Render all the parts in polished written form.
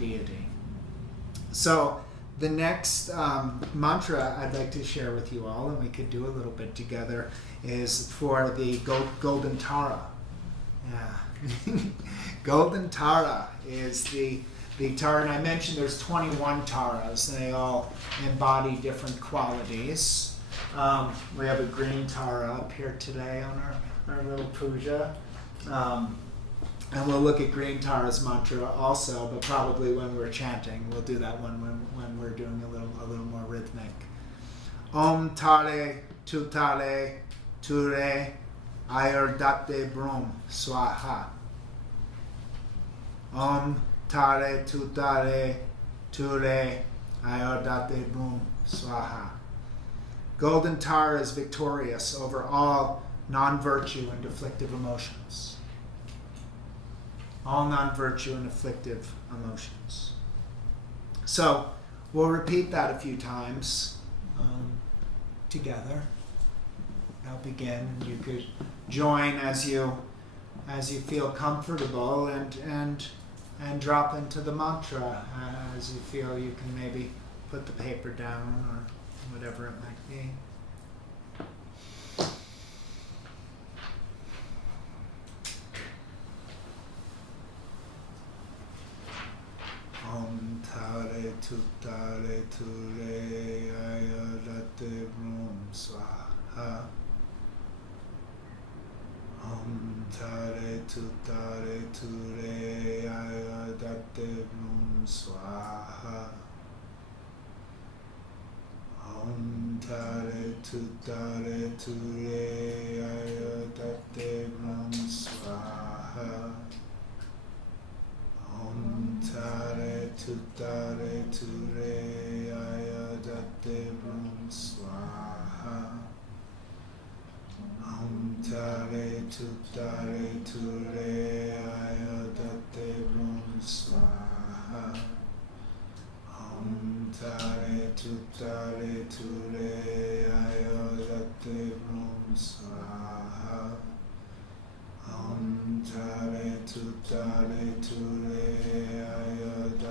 deity. So the next mantra I'd like to share with you all, and we could do a little bit together, is for the Golden Tara. Yeah. Golden Tara is the Tara, and I mentioned there's 21 Taras, and they all embody different qualities. We have a green Tara up here today on our little puja. And we'll look at Green Tara's mantra also, but probably when we're chanting. We'll do that one when we're doing a little more rhythmic. Om Tare Tutare Ture Ayurdate Brum Swaha. Om Tare Tutare Ture Ayurdate Brum Swaha. Golden Tara is victorious over all non-virtue and afflictive emotions. All non-virtue and afflictive emotions. So we'll repeat that a few times together. I'll begin, and you could join as you feel comfortable, and drop into the mantra as you feel. You can maybe put the paper down or whatever it might be. Om Tare Tutare Ture Ayurdate Brum Swaha. Om Tare Tutare Ture Ayurdate Brum Swaha. Om Tare Tutare Ture Ayurdate Brum Swaha. Om Tare Tutare Ture Ayurdate Brum Swaha. Om Tare Tutare Ture Ayurdate Brum Swaha. Om Tare Tutare Ture Ayurdate Brum Swaha. Om Tare Tutare Ture Ayurdate Brum Swaha. Om Tare Tutare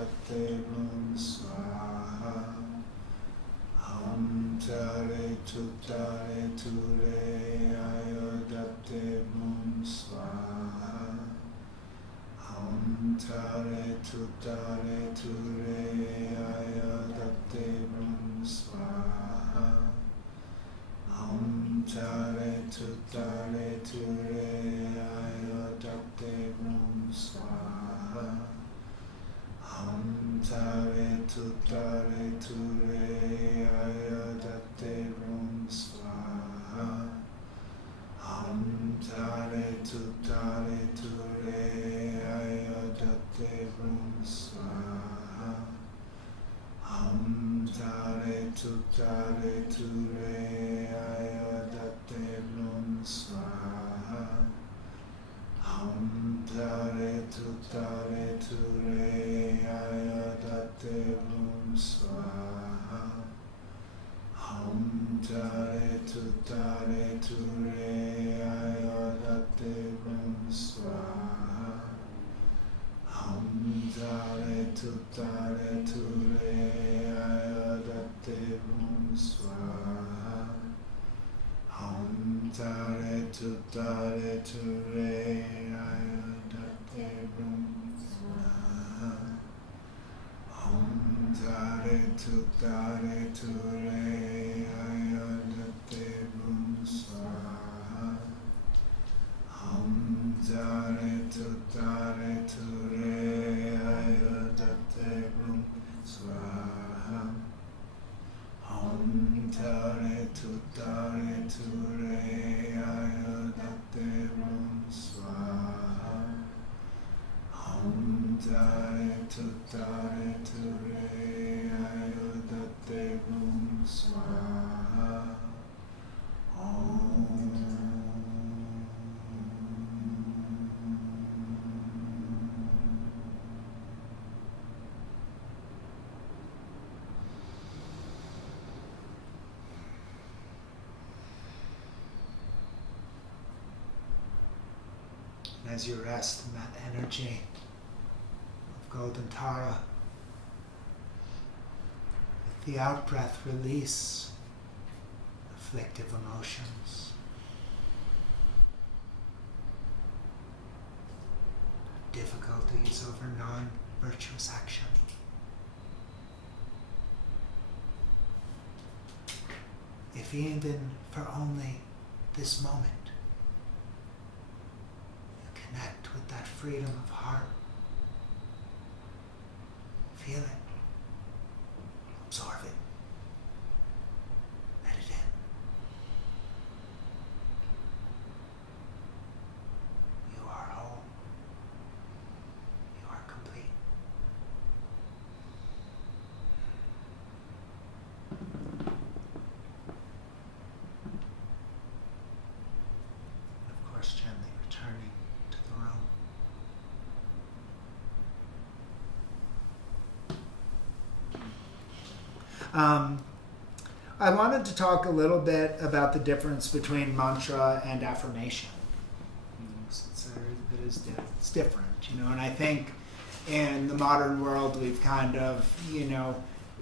Ture Ayurdate Brum Swaha. Om Tare Tutare Ture Ayurdate Brum Swaha. Om Tare Tutare Ture Ayurdate Brum Swaha. Om Tare Tutare Ture Ayurdate Brum Swaha. Om Tare Tutare Ture Ayurdate Brum Swaha. Om Tare Tutare Ture Ayurdate Brum Swaha. Om Tare Tutare Ture Ayurdate Brum Swaha. Om Tare Tutare Ture Ayurdate Brum Swaha. Om Tare Tutare Ture Ayurdate Brum Swaha. Om Tare Tutare Ture Ayurdate Brum Swaha. Om Tare Tutare Ture Ayurdate Brum Swaha. Om Tare Tutare Ture Ayurdate Brum Swaha. Om Tare Tutare Ture Ayurdate Brum Swaha. Om Tare Tutare Ture Ayurdate Brum Swaha. As you rest in that energy of Golden Tara, The out-breath, release afflictive emotions. Difficulties over non-virtuous action. If even for only this moment, you connect with that freedom of heart. Feel it. Absorb it. Let it in. You are whole. You are complete. Of course, gently returning to the room. I wanted to talk a little bit about the difference between mantra and affirmation. It's different, and I think in the modern world we've kind of,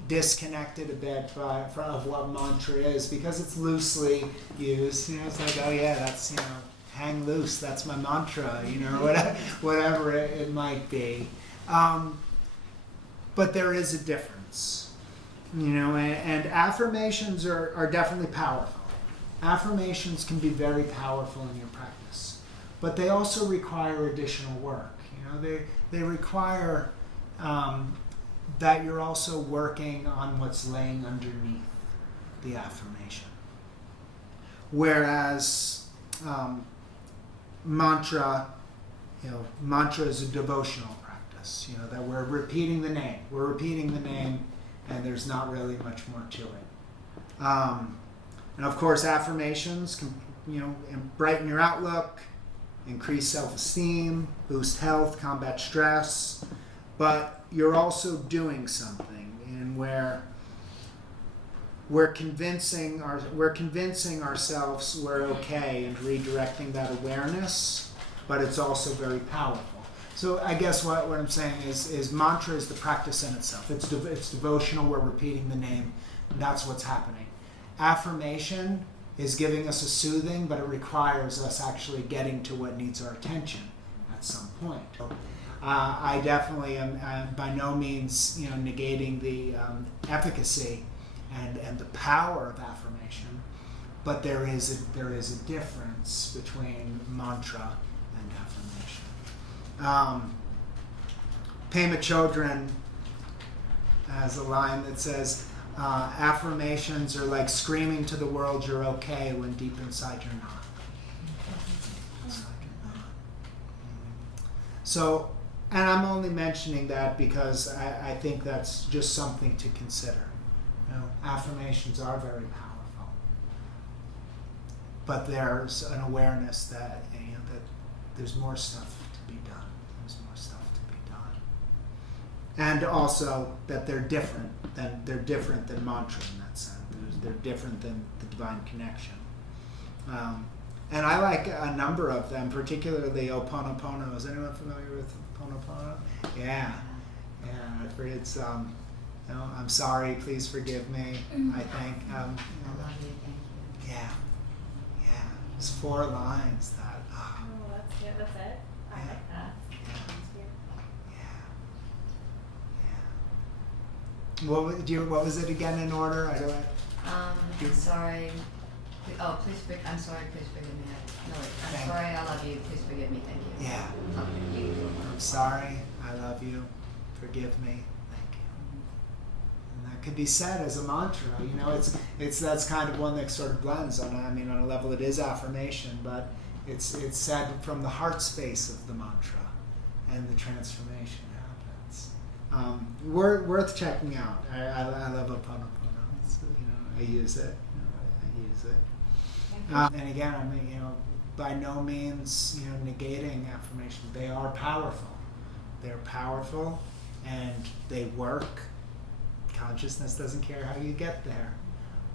disconnected a bit of what mantra is because it's loosely used. It's like, oh yeah, that's, hang loose, that's my mantra, whatever it might be. But there is a difference. And affirmations are definitely powerful. Affirmations can be very powerful in your practice, but they also require additional work. They require that you're also working on what's laying underneath the affirmation. Whereas mantra is a devotional practice. That we're repeating the name. We're repeating the name. And there's not really much more to it. And of course, affirmations can, brighten your outlook, increase self-esteem, boost health, combat stress. But you're also doing something, and where we're convincing ourselves we're okay and redirecting that awareness. But it's also very powerful. So I guess what I'm saying is mantra is the practice in itself. It's devotional. We're repeating the name. That's what's happening. Affirmation is giving us a soothing, but it requires us actually getting to what needs our attention at some point. I definitely am by no means negating the efficacy and the power of affirmation, but there is a difference between mantra and affirmation. Pema Chodron has a line that says, affirmations are like screaming to the world you're okay when deep inside you're not. So, and I'm only mentioning that because I think that's just something to consider. Affirmations are very powerful, but there's an awareness that that there's more stuff to be done. And also that they're different than mantra in that sense. They're different than the divine connection. And I like a number of them, particularly Ho'oponopono. Is anyone familiar with Ho'oponopono? Yeah. I've heard it's I'm sorry, please forgive me. I think I love you, thank you. yeah. It's 4 lines that. Oh, that's it. I like that. What was it again in order? I don't. I'm sorry. I'm sorry. Please forgive me. I'm sorry. I love you. Please forgive me. Thank you. Yeah. Okay, you do. I'm sorry. I love you. Forgive me. Thank you. And that could be said as a mantra. That's kind of one that sort of blends on. On a level, it is affirmation, but it's said from the heart space of the mantra, and the transformation happens. Worth checking out. I love Ho'oponopono. I use it. And again, by no means, negating affirmation. They are powerful. They're powerful, and they work. Consciousness doesn't care how you get there,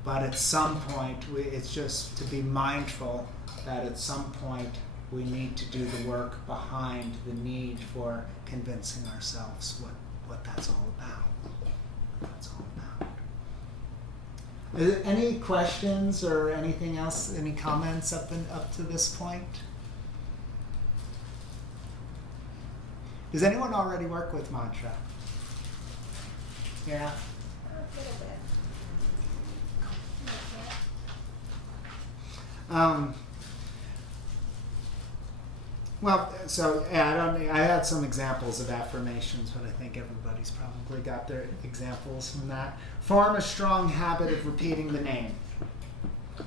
but at some point, it's just to be mindful that at some point we need to do the work behind the need for convincing ourselves what that's all about. Is there any questions or anything else? Any comments up to this point? Does anyone already work with mantra? Yeah. A little bit. Well, so yeah, I had some examples of affirmations, but I think everybody's probably got their examples from that. Form a strong habit of repeating the name.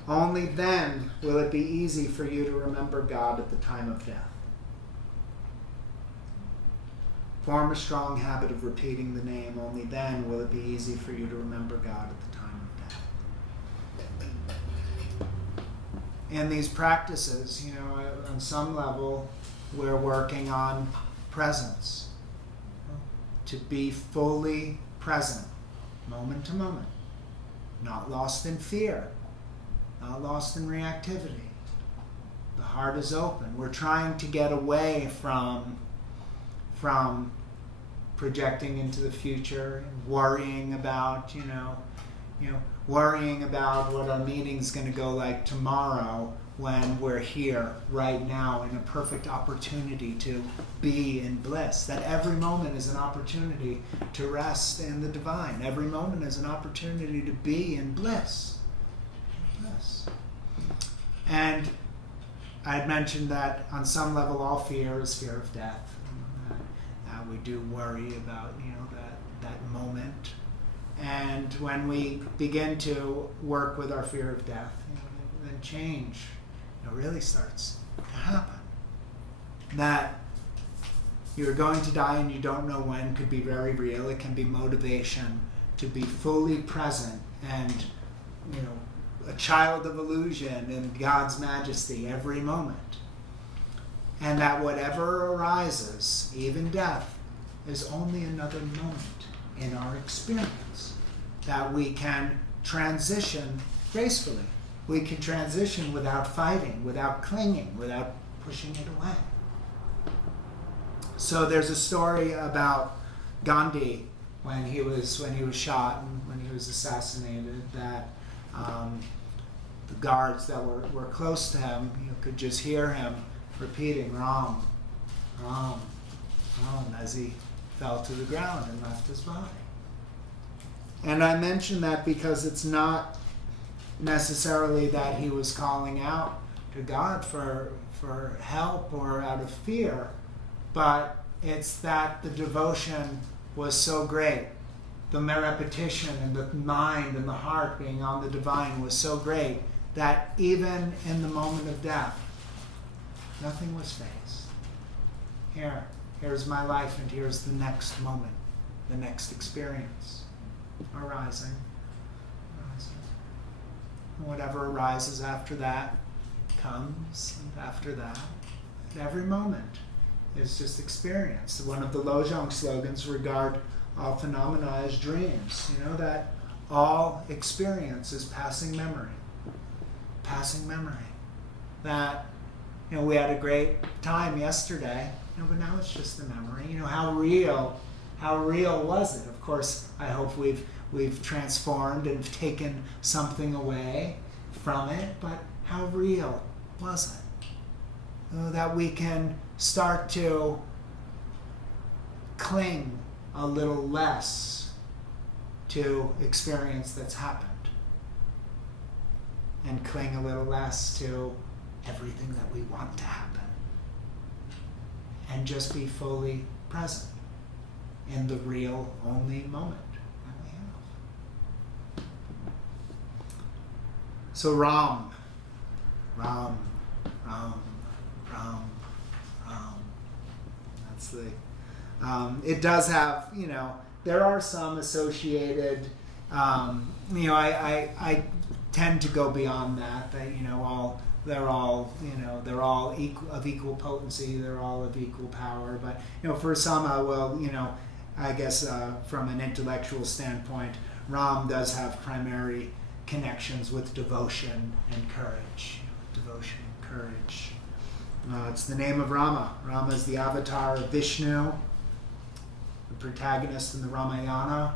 Only then will it be easy for you to remember God at the time of death. Form a strong habit of repeating the name. Only then will it be easy for you to remember God at the time of death. In these practices, on some level, we're working on presence. To be fully present, moment to moment. Not lost in fear. Not lost in reactivity. The heart is open. We're trying to get away from projecting into the future and worrying about, worrying about what our meeting's going to go like tomorrow when we're here right now in a perfect opportunity to be in bliss. That every moment is an opportunity to rest in the divine. Every moment is an opportunity to be in bliss. And I had mentioned that on some level all fear is fear of death. We do worry about that moment. And when we begin to work with our fear of death, then change really starts to happen. That you're going to die and you don't know when could be very real. It can be motivation to be fully present and a child of illusion in God's majesty every moment. And that whatever arises, even death, is only another moment in our experience. That we can transition gracefully. We can transition without fighting, without clinging, without pushing it away. So there's a story about Gandhi when he was shot and when he was assassinated, that the guards that were close to him, could just hear him repeating Ram, Ram, Ram, as he fell to the ground and left his body. And I mention that because it's not necessarily that he was calling out to God for help or out of fear, but it's that the devotion was so great. The repetition and the mind and the heart being on the divine was so great that even in the moment of death, nothing was faced. Here's my life, and here's the next moment, the next experience arising. Whatever arises after that comes, and after that, every moment is just experience. One of the Lojong slogans regard all phenomena as dreams. That all experience is passing memory. Passing memory. That, we had a great time yesterday, but now it's just a memory. How real was it? Of course, I hope we've transformed and taken something away from it, but how real was it? That we can start to cling a little less to experience that's happened, and cling a little less to everything that we want to happen, and just be fully present in the real only moment that we have. So Ram, Ram, Ram, Ram, Ram. That's the it does have, there are some associated, I tend to go beyond that, they're all of equal potency, they're all of equal power, but, for some, I guess from an intellectual standpoint, Ram does have primary connections with devotion and courage. Devotion and courage. It's the name of Rama. Rama is the avatar of Vishnu, the protagonist in the Ramayana.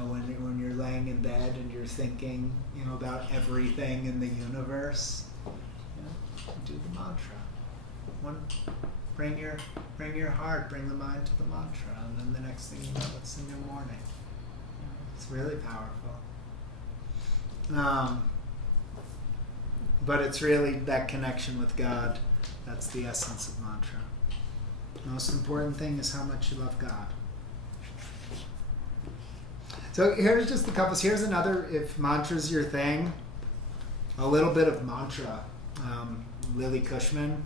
when you're laying in bed and you're thinking, about everything in the universe, do the mantra. Bring your heart, bring the mind to the mantra, and then the next thing you know, it's a new morning. It's really powerful. But it's really that connection with God. That's the essence of mantra. The most important thing is how much you love God. So here's just a couple. Here's another, if mantra's your thing, a little bit of mantra. Lily Cushman.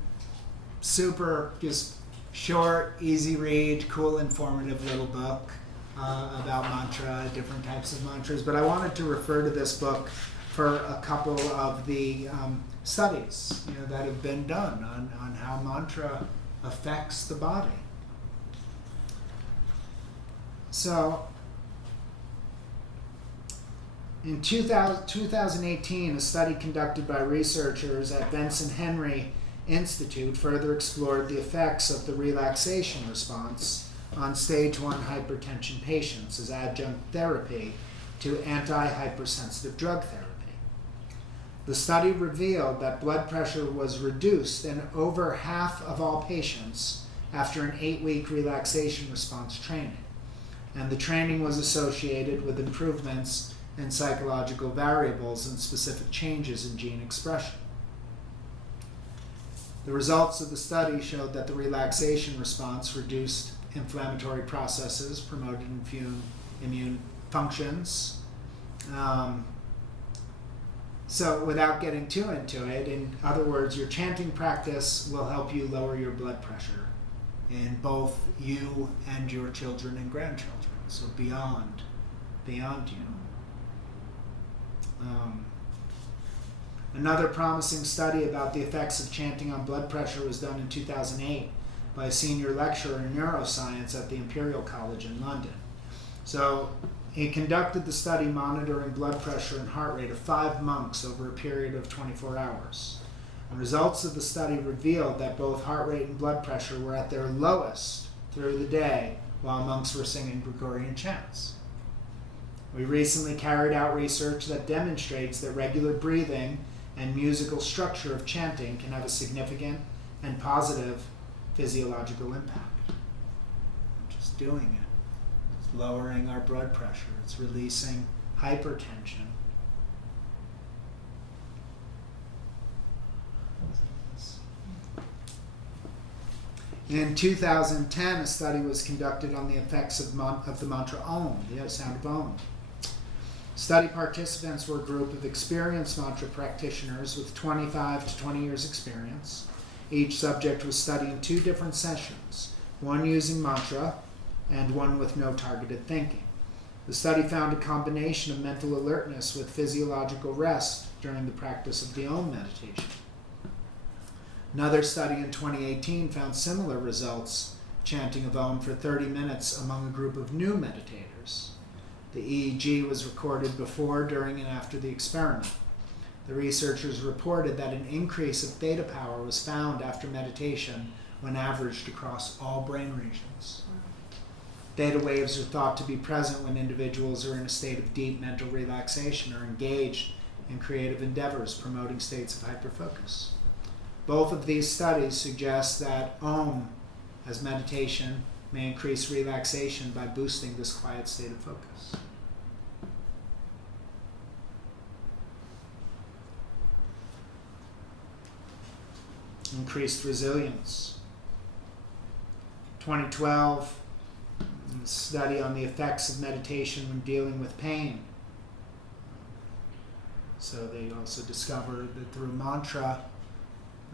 Super, just short, easy read, cool, informative little book about mantra, different types of mantras. But I wanted to refer to this book for a couple of the studies that have been done on how mantra affects the body. So, in 2018, a study conducted by researchers at Benson Henry Institute further explored the effects of the relaxation response on stage 1 hypertension patients as adjunct therapy to anti-hypersensitive drug therapy. The study revealed that blood pressure was reduced in over half of all patients after an 8-week relaxation response training, and the training was associated with improvements in psychological variables and specific changes in gene expression. The results of the study showed that the relaxation response reduced inflammatory processes, promoted immune functions. So without getting too into it, in other words, your chanting practice will help you lower your blood pressure in both you and your children and grandchildren. So beyond you. Another promising study about the effects of chanting on blood pressure was done in 2008 by a senior lecturer in neuroscience at the Imperial College in London. So he conducted the study monitoring blood pressure and heart rate of 5 monks over a period of 24 hours. The results of the study revealed that both heart rate and blood pressure were at their lowest through the day while monks were singing Gregorian chants. We recently carried out research that demonstrates that regular breathing and musical structure of chanting can have a significant and positive physiological impact. Just doing it. It's lowering our blood pressure. It's releasing hypertension. In 2010, a study was conducted on the effects of the mantra Om, the sound of Om. Study participants were a group of experienced mantra practitioners with 25 to 20 years experience. Each subject was studied in 2 different sessions, one using mantra and one with no targeted thinking. The study found a combination of mental alertness with physiological rest during the practice of the Om meditation. Another study in 2018 found similar results, chanting of Om for 30 minutes among a group of new meditators. The EEG was recorded before, during, and after the experiment. The researchers reported that an increase of theta power was found after meditation when averaged across all brain regions. Theta waves are thought to be present when individuals are in a state of deep mental relaxation or engaged in creative endeavors promoting states of hyperfocus. Both of these studies suggest that Om, as meditation, may increase relaxation by boosting this quiet state of focus. Increased resilience. 2012, a study on the effects of meditation when dealing with pain. So they also discovered that through mantra,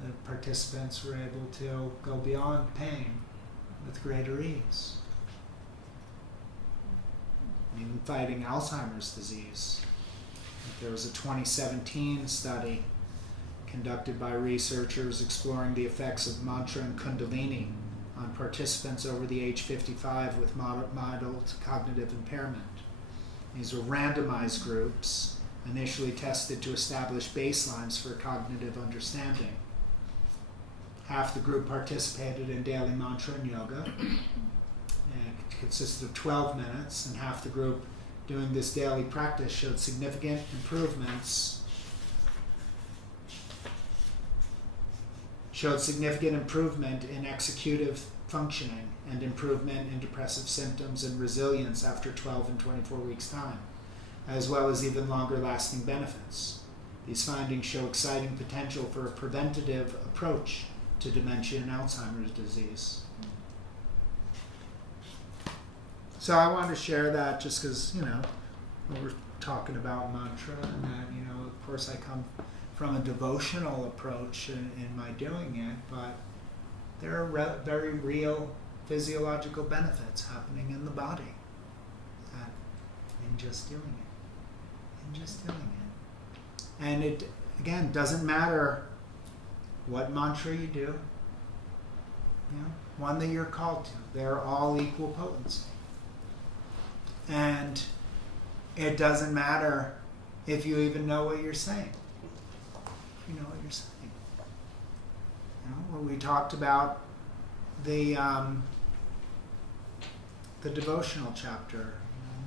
the participants were able to go beyond pain with greater ease. Even fighting Alzheimer's disease. There was a 2017 study conducted by researchers exploring the effects of mantra and kundalini on participants over the age 55 with mild cognitive impairment. These were randomized groups, initially tested to establish baselines for cognitive understanding. Half the group participated in daily mantra and yoga. It consisted of 12 minutes, and half the group doing this daily practice showed significant improvement in executive functioning and improvement in depressive symptoms and resilience after 12 and 24 weeks' time, as well as even longer lasting benefits. These findings show exciting potential for a preventative approach to dementia and Alzheimer's disease. So I wanted to share that just because, we're talking about mantra and that, of course I come from a devotional approach in my doing it, but there are very real physiological benefits happening in the body in just doing it. And it, again, doesn't matter what mantra you do, one that you're called to. They're all equal potency. And it doesn't matter if you even know what you're saying. If you know what you're saying. When we talked about the devotional chapter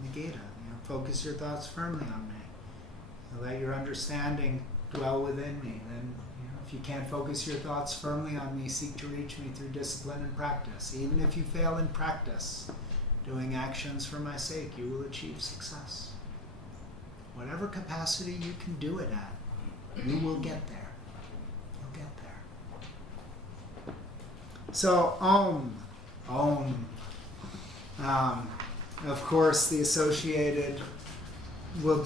in the Gita, focus your thoughts firmly on me. Let your understanding dwell within me. Then, if you can't focus your thoughts firmly on me, seek to reach me through discipline and practice. Even if you fail in practice, doing actions for my sake, you will achieve success. Whatever capacity you can do it at, you will get there. You'll get there. So, Om. Of course, the associated. We'll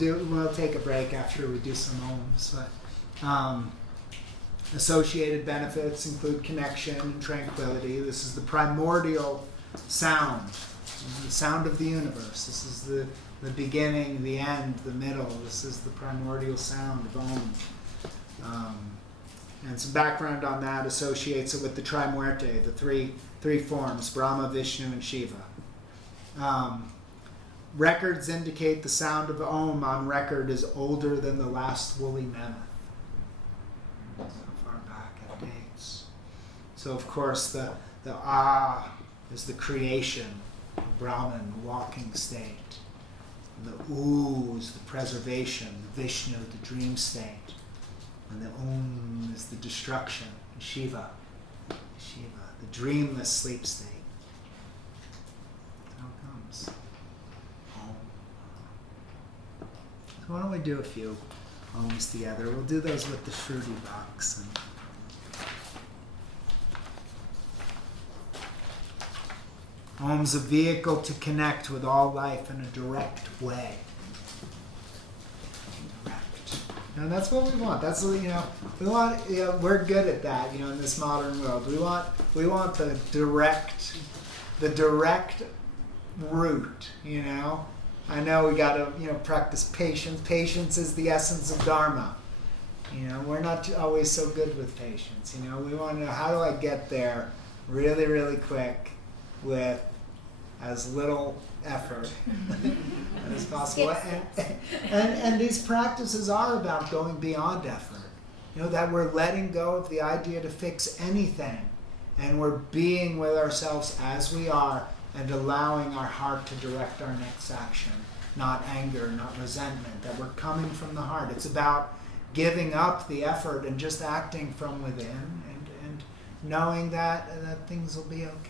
take a break after we do some Oms, but associated benefits include connection and tranquility. This is the primordial sound, the sound of the universe. This is the beginning, the end, the middle. This is the primordial sound of Om. And some background on that associates it with the Trimuerte, the three forms, Brahma, Vishnu, and Shiva. Records indicate the sound of Om on record is older than the last woolly mammoth. So far back it dates. So of course the Ah is the creation, the Brahman, the walking state. The Oo is the preservation, the Vishnu, the dream state. And the Om is the destruction, Shiva, the dreamless sleep state. That's how it comes. So why don't we do a few Oms together? We'll do those with the Shruti box. Om's a vehicle to connect with all life in a direct way. And that's what we want. That's what, we want. We're good at that. In this modern world, we want the direct route. I know we got to practice patience. Patience is the essence of Dharma. We're not always so good with patience. We want to know, how do I get there really, really quick with as little effort as possible. And these practices are about going beyond effort. That we're letting go of the idea to fix anything, and we're being with ourselves as we are and allowing our heart to direct our next action. Not anger, not resentment, that we're coming from the heart. It's about giving up the effort and just acting from within and knowing that things will be okay.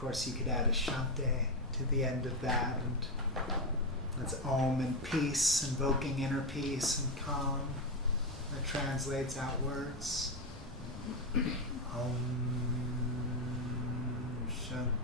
course, you could add a shante to the end of that, and that's Om and peace, invoking inner peace and calm. That translates outwards. Om Shanti.